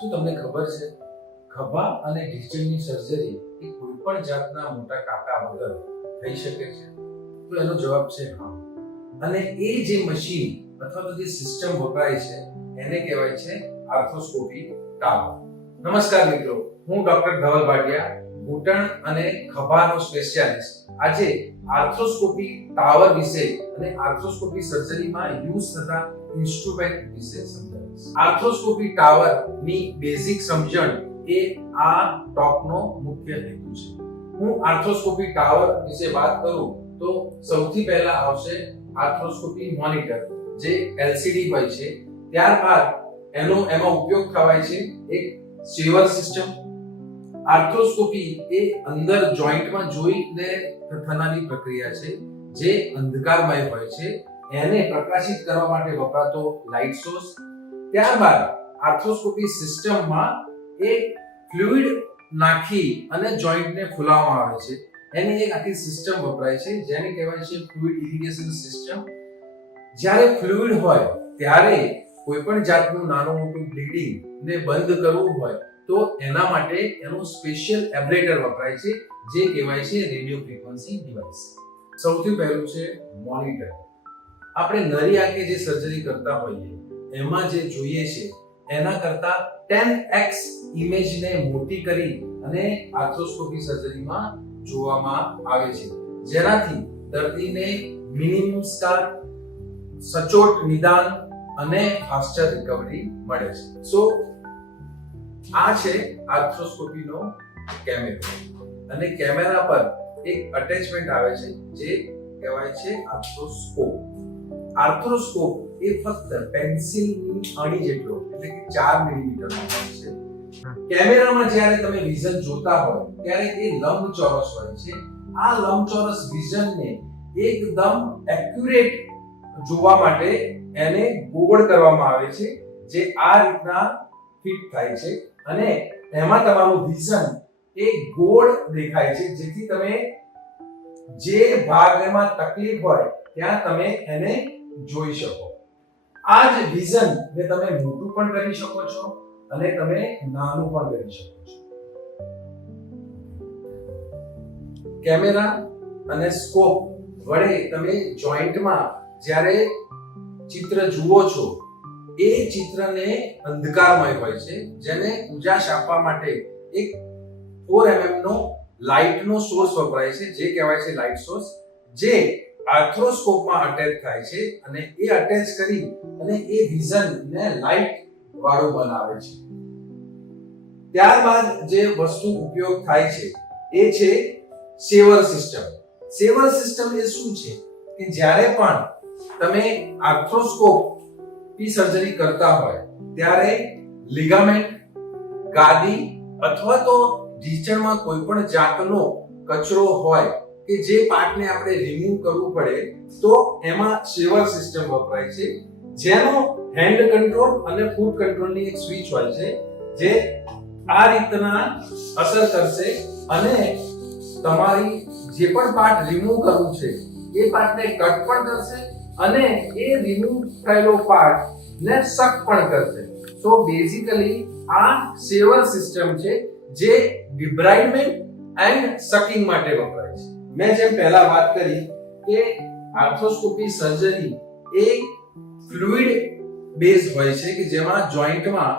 શું તમને ખબર છે ખભા અને ઢીંચણની સર્જરી એ કોઈ પણ જાતના મોટા કાંટા વગર થઈ શકે છે? તો એનો જવાબ છે હા. અને એ જે મશીન અથવા તો જે સિસ્ટમ વપરાય છે એને કહેવાય છે આર્થ્રોસ્કોપી ટાવર. નમસ્કાર મિત્રો, હું ડોક્ટર ધવલ ભાટિયા, ઘૂંટણ અને ખભાનો સ્પેશિયાલિસ્ટ, આજે આર્થ્રોસ્કોપી ટાવર વિશે અને આર્થ્રોસ્કોપી સર્જરીમાં યુઝ થતા ઇન્સ્ટ્રુમેન્ટ વિશે સમજાવીશ. આર્થ્રોસ્કોપી ટાવર ની બેઝિક સમજણ એ આ ટોકનો મુખ્ય હેતુ છે. હું આર્થ્રોસ્કોપી ટાવર વિશે વાત કરું તો સૌથી પહેલા આવશે આર્થ્રોસ્કોપી મોનિટર, જે LCD હોય છે. ત્યારબાદ એમાં ઉપયોગ થવાય છે એક સેવર સિસ્ટમ. આર્થ્રોસ્કોપી એ અંદર જોઈન્ટમાં જોઈને થનારી પ્રક્રિયા છે જે અંધકારમય હોય છે. એને પ્રકાશિત કરવા માટે વપરાતો લાઇટ સોર્સ. ત્યારબાદ આર્થ્રોસ્કોપી સિસ્ટમમાં એક ફ્લુઇડ નાખી અને જોઈન્ટને ફૂલાવવામાં આવે છે. એની એક આખી સિસ્ટમ વપરાય છે જેને કહેવાય છે ફ્લુઇડ ઇરિગેશન સિસ્ટમ. જ્યારે ફ્લુઇડ હોય ત્યારે કોઈ પણ જાતનું નાનું મોટું બ્લીડિંગ ને બંધ કરવું હોય તો એના માટે એનું સ્પેશિયલ એબ્લેટર વપરાય છે જે કહેવાય છે રેડિયો ફ્રીક્વન્સી ડિવાઇસ. સૌથી પહેલું છે મોનિટર. આપણે નરી આંખે જે સર્જરી કરતા હોઈએ એમાં જે જોઈએ છે એના કરતા 10x ઇમેજને મોટી કરી અને આર્થ્રોસ્કોપી સર્જરીમાં જોવામાં આવે છે, જેનાથી દર્દીને મિનિમમ સ્કાર, સચોટ નિદાન અને ફાસ્ટર રિકવરી મળે છે. સો આ છે આર્થ્રોસ્કોપીનો કેમેરો, અને કેમેરા પર એક અટેચમેન્ટ આવે છે જે કહેવાય છે આર્થ્રોસ્કોપ. આર્થ્રોસ્કોપ એ ફક્ત પેન્સિલની અણી જેટલો એટલે કે 4 મિલીમીટરનો હોય છે. કેમેરામાં જ્યારે તમે વિઝન જોતા હોય ત્યારે એ લંબચોરસ હોય છે. આ લંબચોરસ વિઝનને એકદમ એક્યુરેટ જોવા માટે એને ગોળ કરવામાં આવે છે જે આ રીતના ફિટ થાય છે અને એમાં તમારું વિઝન એ ગોળ દેખાય છે જેથી તમે જે ભાગમાં તકલીફ હોય ત્યાં તમે એને જોઈ શકો. આ જ વિઝન ને તમે મોટું પણ કરી શકો છો અને તમે નાનું પણ કરી શકો છો. કેમેરા અને સ્કોપ વડે તમે જોઈન્ટમાં જ્યારે ચિત્ર જુઓ છો એ ચિત્રને અંધકારમય હોય છે, જેને ઉજાસ આપવા માટે એક 4 mm નો લાઇટનો સોર્સ વપરાય છે જે કહેવાય છે લાઇટ સોર્સ, જે આર્થ્રોસ્કોપમાં અટેચ થાય છે અને એ અટેચ કરી અને એ વિઝનને લાઇટ વાળું બનાવે છે. ત્યારબાદ જે વસ્તુ ઉપયોગ થાય છે એ છે સેવર સિસ્ટમ. સેવર સિસ્ટમ એ શું છે કે જ્યારે પણ તમે આર્થ્રોસ્કોપી સર્જરી કરતા હોય ત્યારે લિગામેન્ટ, ગાદી અથવા તો ઢીંચણમાં કોઈ પણ જાતનો કચરો હોય કે જે પાર્ટને આપણે રિમૂવ કરવું પડે તો એમાં સેવર સિસ્ટમ વપરાય છે, જેનો હેન્ડ કંટ્રોલ અને ફૂટ કંટ્રોલની એક સ્વિચ હોય છે જે આ રીતના અસર કરશે અને તમારી જે પણ પાર્ટ રિમૂવ કરવું છે એ પાર્ટને કટ પણ કરશે અને એ રિમૂવ થયેલો પાર્ટ ને સક પણ કરશે. સો બેઝિકલી આ સેવર સિસ્ટમ છે જે ડિબ્રાઇડમેન્ટ એન્ડ સકિંગ માટે વપરાય છે. મેં જેમ પહેલા વાત કરી કે આર્થ્રોસ્કોપી સર્જરી એ ફ્લુઇડ બેઝ હોય છે કે જેમાં જોઈન્ટમાં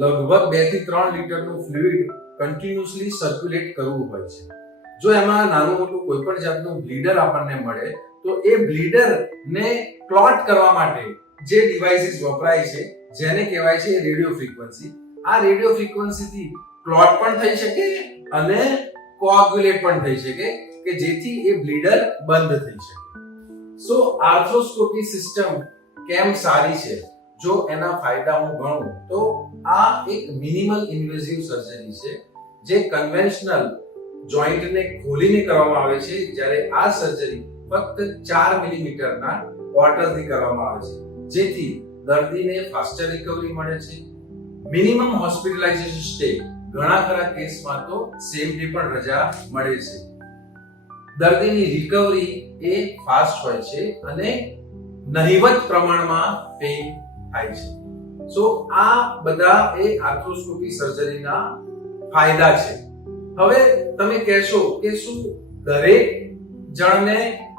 લગભગ 2 થી 3 લીટરનું ફ્લુઇડ કન્ટિન્યુઅસલી સર્ક્યુલેટ કરવું હોય છે. જો એમાં નાનું મોટું કોઈ પણ જાતનું બ્લીડર આપણને મળે તો એ બ્લીડર ને ક્લોટ કરવા માટે જે ડિવાઇસીસ વપરાય છે જેને કહેવાય છે રેડિયો ફ્રીક્વન્સી. આ રેડિયો ફ્રીક્વન્સીથી ક્લોટ પણ થઈ શકે અને કોઆગ્યુલેટ પણ થઈ શકે કે જેથી એ બ્લીડર બંધ થઈ શકે. સો આર્થ્રોસ્કોપી સિસ્ટમ કેમ સારી છે? જો એના ફાયદા હું ગણું તો આ એક મિનિમલ ઇન્વેઝિવ સર્જરી છે જે કન્વેન્શનલ જોઈન્ટને ખોલીને કરવામાં આવે છે, જ્યારે આ સર્જરી ફક્ત 4 મિલીમીટરના પોર્ટલથી કરવામાં આવે છે જેથી દર્દીને ફાસ્ટર રિકવરી મળે છે. મિનિમમ હોસ્પિટલાઇઝેશન સ્ટે, ઘણા ખરા કેસમાં તો સેમ ડે પણ રજા મળે છે. દર્દીની રિકવરી એ ફાસ્ટ હોય છે અને નહિવત પ્રમાણમાં પેઇન થાય છે. સો આ બધા એ આર્થ્રોસ્કોપી સર્જરીના ફાયદા છે. હવે તમે કહેશો કે શું દરેક જણને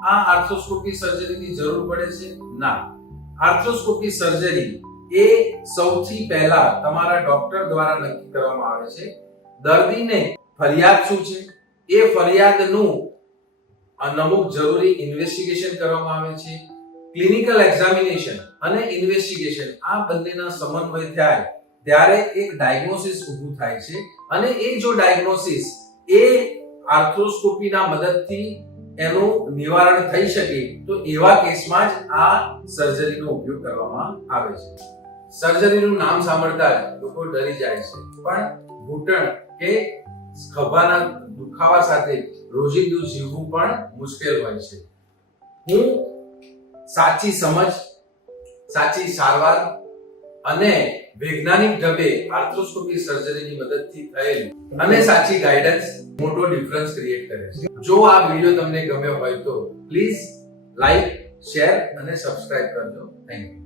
આ આર્થ્રોસ્કોપી સર્જરીની જરૂર પડે છે? ના. આર્થ્રોસ્કોપી સર્જરી એ સૌથી પહેલા તમારા ડોક્ટર દ્વારા નક્કી કરવામાં આવે છે. દર્દીને ફરિયાદ શું છે, એ ફરિયાદનું અમુક જરૂરી ઇન્વેસ્ટિગેશન કરવામાં આવે છે. ક્લિનિકલ એક્ઝામિનેશન અને ઇન્વેસ્ટિગેશન આ બંનેના સમન્વય થાય ત્યારે એક ડાયગ્નોસિસ ઊભું થાય છે, અને એ જો ડાયગ્નોસિસ એ આર્થ્રોસ્કોપીના મદદથી એનું નિવારણ થઈ શકે તો એવા કેસમાં જ આ સર્જરીનો ઉપયોગ કરવામાં આવે છે. સર્જરીનું નામ સાંભળતા જ લોકો ડરી જાય છે, પણ ઘૂંટણ કે ખભાના દુખાવા સાથે રોજિંદુ જીવવું પણ મુશ્કેલ હોય છે. હું સાચી સમજ, સાચી સારવાર અને વૈજ્ઞાનિક ઢબે આર્થ્રોસ્કોપી સર્જરીની મદદથી થયેલ અને સાચી ગાઈડન્સ મોટો ડિફરન્સ ક્રિએટ કરે છે. જો આ વિડિયો તમને ગમ્યો હોય તો પ્લીઝ લાઈક, શેર અને સબસ્ક્રાઇબ કરજો. Thank you.